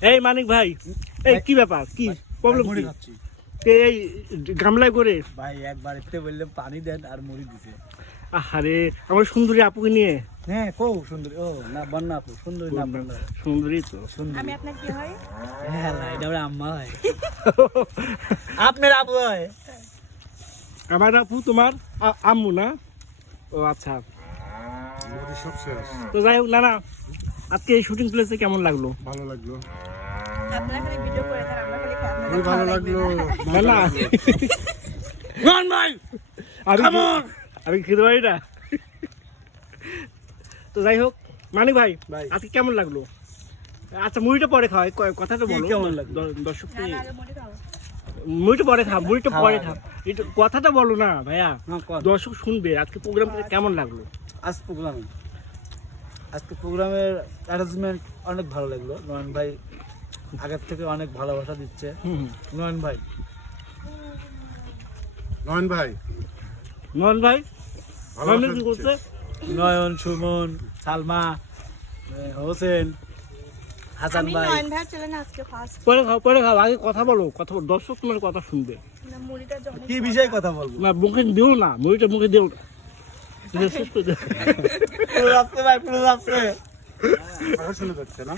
এই মানিক ভাই এই কি ব্যাপার? কি প্রবলেম কি? এই গামলায় করে? ভাই একবার এতে বললে পানি দেন আর মুড়ি দিছে। আরে আমার সুন্দরী আপুকে নিয়ে? হ্যাঁ কৌ সুন্দরী ও না বন্যা আপু সুন্দরী না বন্যা সুন্দরী তো। সুন্দরী। আমি আপনার কি হয়? হ্যাঁ না, এটা আমার আম্মা হয়। আপনার আপু হয়? আমার আপু তোমার আম্মু না? ও আচ্ছা। তো যাই হোক না না আজকে এই শুটিং প্লেসে কেমন লাগল? ভালো লাগল। খুবই ভালো লাগল। না না ভাই আমি Come কি- on! আমি খেতে পারি না? তো যাই হোক মানিক ভাই ভাই। আজকে কেমন লাগল? আচ্ছা মুড়িটা পরে খাও এই ক- কথাটা বলো। কেমন লাগল? দর্শক মুড়িটা পরে খাও মুড়িটা পরে খাওয়া খাও। একটু কথাটা বলো না ভাইয়া। হ্যাঁ দর্শক শুনবে আজকে প্রোগ্রাম কেমন লাগল? আজ প্রোগ্রামে আজকে প্রোগ্রামের অ্যারেঞ্জমেন্ট অনেক ভালো লাগল। নয়ন ভাই আগের থেকে অনেক ভালোবাসা দিচ্ছে। নয়ন ভাই। নয়ন ভাই। নয়ন ভাই নয়ন কি করছে? নয়ন সুমন সালমা হোসেন হাসান ভাই। নয়ন ভাই চলেন আজকে ফার্স্ট পরে খাও পরে খাও আগে কথা বলো কথা বলো। দর্শক তোমার কথা শুনবে। কি বিষয়ে কথা বলব? না মুখে দিও না মুড়িটা মুখে দিও না। শেষ করে দাও। পুরো যাচ্ছে ভাই পুরো যাচ্ছে আকর্ষণে যাচ্ছে না?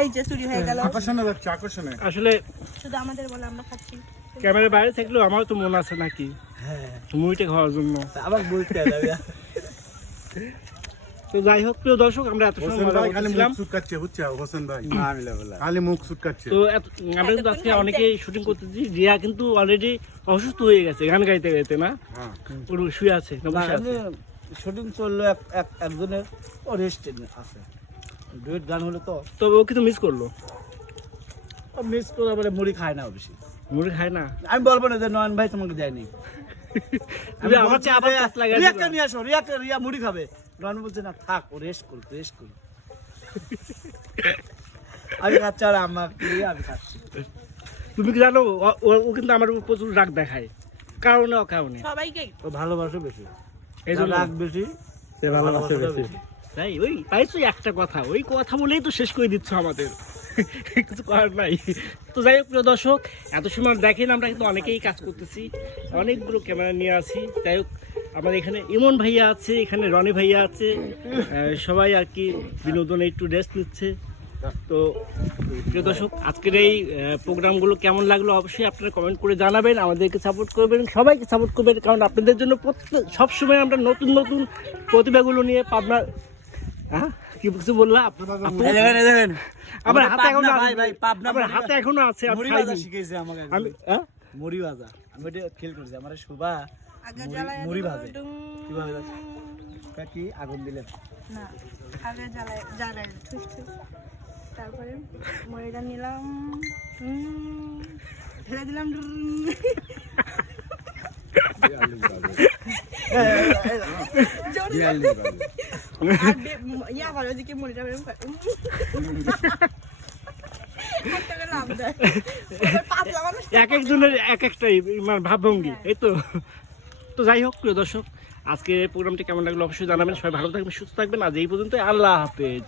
এই যে চুরি হয়ে গেল। আকর্ষণে যাচ্ছে আকর্ষণে। আসলে শুধু আমাদের বলে আমরা খাচ্ছি। ক্যামেরার বাইরে থাকলেও আমারও তো মন আছে নাকি? হ্যাঁ। মুড়িটা খাওয়ার জন্য। আবার বলতে তো যাই হোক প্রিয় দর্শক আমরা এত সময় হোসেন মজা ভাই খালি মুখ করছিলাম বুঝছ? হোসেন ভাই। খালি মুখ চুটকাচ্ছে তো আমরা কিন্তু আজকে অনেকেই শুটিং করতেছি। রিয়া কিন্তু অলরেডি অসুস্থ হয়ে গেছে গান গাইতে গাইতে না? হ্যাঁ। ওর শুয়ে আছে শুটিং চলল এক এক একজনের রেস্ট আছে। ডুয়েট গান হলো তো তো ও কিন্তু মিস করল। মিস করে মুড়ি খায় না বেশি। মুড়ি খায় না? আমি বলব না যে নয়ন ভাই তোমাকে দেয়নি তুমি আমার চেয়ে আবার কাজ লাগাই রিয়াকে নিয়ে আসো রিয়াকে রিয়া মুড়ি খাবে। নয়ন বলছে না থাক ও রেস্ট করুক রেস্ট করুক। আমি খাচ্ছি আর আমাকে আমি খাচ্ছি। তুমি কি জানো ও- কিন্তু আমার উপর প্রচুর রাগ দেখায়। কারণে অকারণে। সবাইকে। ও ভালোবাসে বেশি। এই রাগ বেশি সে ভালোবাসে বেশি। তাই? ওই, তাই তো একটা কথা। ওই কথা বলেই তো শেষ করে দিচ্ছ আমাদের। কিছু করার নাই। তো যাই হোক, প্রিয় দর্শক, এত সময় দেখেন, আমরা কিন্তু অনেকেই কাজ করতেছি। অনেকগুলো ক্যামেরা নিয়ে আসি যাই হোক, আমাদের এখানে ইমন ভাইয়া আছে, এখানে রনি ভাইয়া আছে। সবাই আর কি বিনোদনে একটু রেস্ট নিচ্ছে। তো, প্রিয় দর্শক, আজকের এই প্রোগ্রামগুলো কেমন লাগল অবশ্যই আপনারা কমেন্ট করে জানাবেন, আমাদেরকে সাপোর্ট করবেন, সবাইকে সাপোর্ট করবেন, কারণ আপনাদের জন্য প্রত্যেক, সবসময় আমরা নতুন নতুন প্রতিভাগুলো নিয়ে পাবনা হ্যাঁ? কি কিছু বললাম আপু? দেখেন দেখেন। আমার হাতে এখনও ভাই ভাই পাবনা আমার হাতে এখনও আছে মুড়ি ভাজা শিখেছে আমাকে আমি আমি হ্যাঁ? মুড়ি ভাজা। আমি এটা খেল করছি আমার শোভা আগে মুড়ি- ভাজে। কীভাবে যাচ্ছে? তা কি আগুন দিলেন না আগে জ্বালায় জ্বালায় ঠুস ঠুস। তারপরে মুড়িটা নিলাম। হুম, ঢেলে দিলাম। জোরে। মুড়িটা বেরম এক একজনের এক একটাই ভাবভঙ্গি এই তো। তো যাই হোক প্রিয় দর্শক আজকে প্রোগ্রামটি কেমন লাগল অবশ্যই জানাবেন। সবাই ভালো থাকবেন সুস্থ থাকবেন। আজ এই পর্যন্ত আল্লাহ হাফেজ।